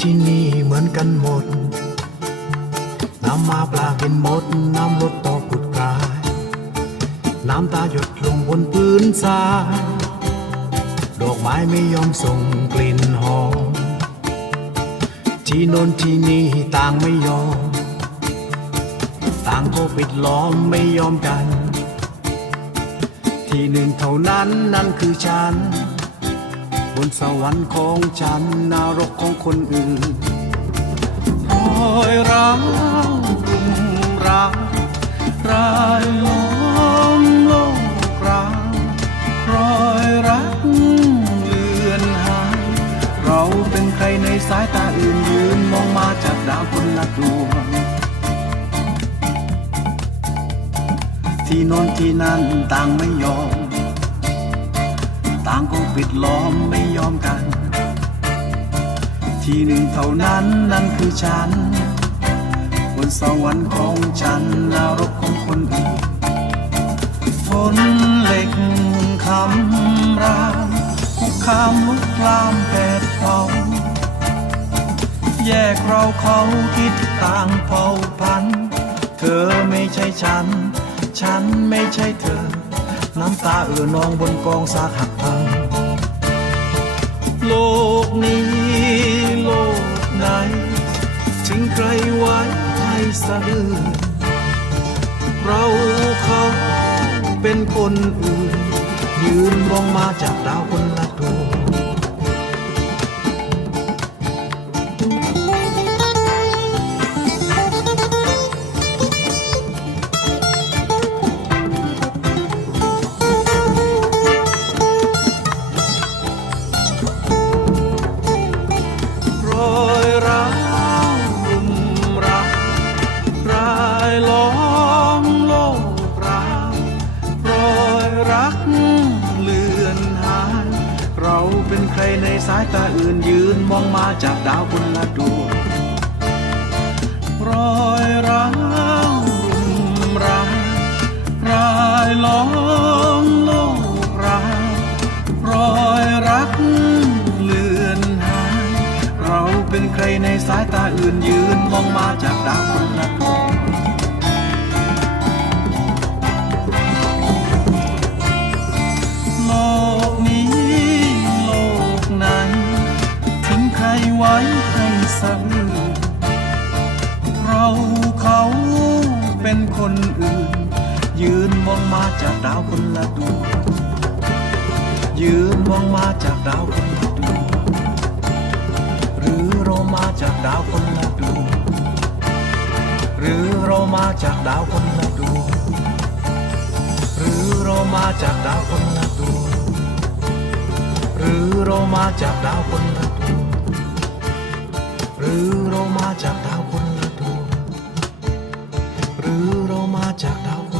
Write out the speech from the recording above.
ที่นี่เหมือนกันหมด น้ำมาปลากินหมด น้ำลดต่อผุดกลาย น้ำตาหยดลงบนพื้นทราย ดอกไม้ไม่ยอมส่งกลิ่นหอม ที่โนนที่นี่ต่างไม่ยอม ต่างก็ปิดล้อมไม่ยอมกัน ที่หนึ่งเท่านั้นนั่นคือฉัน บนสวรรค์ของฉันนรกของคนอื่นรอยร้าวรุมร้างรายล้อมโลกรางรอยรักเลือนหายเราเป็นใครในสายตาอื่นยืนมองมาจากดาวคนละดวงที่โนนที่นั่นต่างไม่ยอม ต่างก็ปิดล้อมไม่ยอมกัน ที่หนึ่งเท่านั้นนั่นคือฉันบนสวรรค์ของฉันนรกของคนอื่นทนเหล็กคำรามคุกคามลุกลามแผดเผาแยกเราเขาคิดต่างเผ่าพันธุ์เธอไม่ใช่ฉัน ฉันไม่ใช่เธอ น้ำตาเอ่อนองบนกองซากหักพัง โลกนี้โลกไหนถึงใครไว้ให้สะอื้นเราเขาเป็นคนอื่น ยืนมองมาจากดาวคน ใครในสายตาอื่นยืนมองมาจากดาวคนละดวงรอยร้าวรุมรารายล้อมโลกราวรอยรักเลือนหาย เราเป็นใครในสายตาอื่นยืนมองมาจากดาวคนละดวง ไว้ให้สั่เราเขาเป็นคนอื่น ยืนมองมาจากดาวคนละดวงยืนมองมาจากดาวคนละดวงหรือเรามาจากดาวคนละดวงหรือเรามาจากดาวคนละดวงหรือเรามาจากดาวคนละดวงหรือเรามาจากดาวคนละ หรือเรามาจากดาวคนละดวงหรือเรามาจากดาว